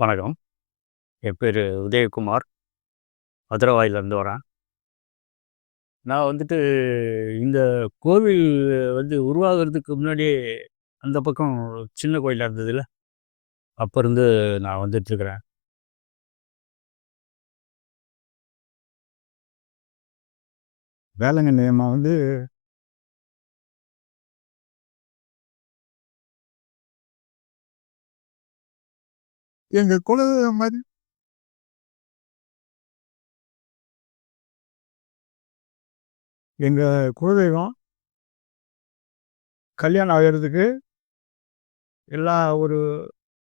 வணக்கம். என் பேரு உதயகுமார். மதுரவாயிலிருந்து வரேன். நான் வந்துட்டு இந்த கோவில் உருவாகுறதுக்கு முன்னாடியே அந்த பக்கம் சின்ன கோயிலா இருந்ததுல்ல, அப்ப இருந்து நான் வந்துட்டுருக்கிறேன். வேளாங்கண்ணி அம்மா எங்க குலதெய்வம் மாரி. எங்க குலதெய்வம் கல்யாணம் ஆகுறதுக்கு எல்லா ஒரு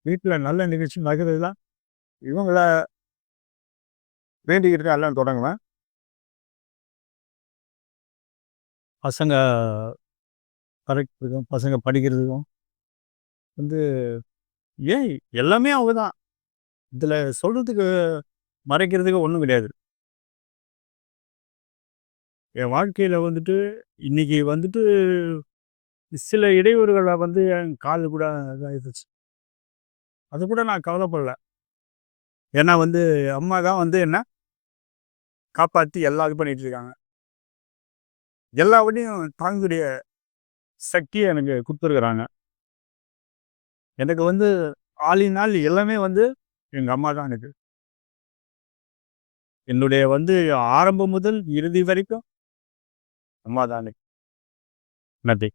வீட்ல நல்ல நிகழ்ச்சி நடக்கிறதுலாம் இவங்கள வேண்டிக்கிட்டு தான் எல்லாம் தொடங்குவேன். பசங்க கரெக்ட்டுக்கும், பசங்க படிக்கிறதுக்கும் வந்து ஏன் எல்லாமே அவங்க தான். இதுல சொல்றதுக்கு, மறைக்கிறதுக்கு ஒண்ணும் கிடையாது. என் வாழ்க்கையில இன்னைக்கு சில இடையூறுகள என் காது கூட இதாயிடுச்சு. அதுக்கூட நான் கவலைப்படல. ஏன்னா அம்மா தான் என்ன காப்பாத்தி எல்லாம் இது பண்ணிட்டு இருக்காங்க. எல்லாவற்றையும் தாங்கக்கூடிய சக்திய எனக்கு குடுத்துருக்குறாங்க. எனக்கு ஆல் இன் ஆல் எல்லாமே எங்க அம்மா தான் எனக்கு. என்னுடைய ஆரம்பம் முதல் இறுதி வரைக்கும் அம்மா தான் எனக்கு. நன்றி.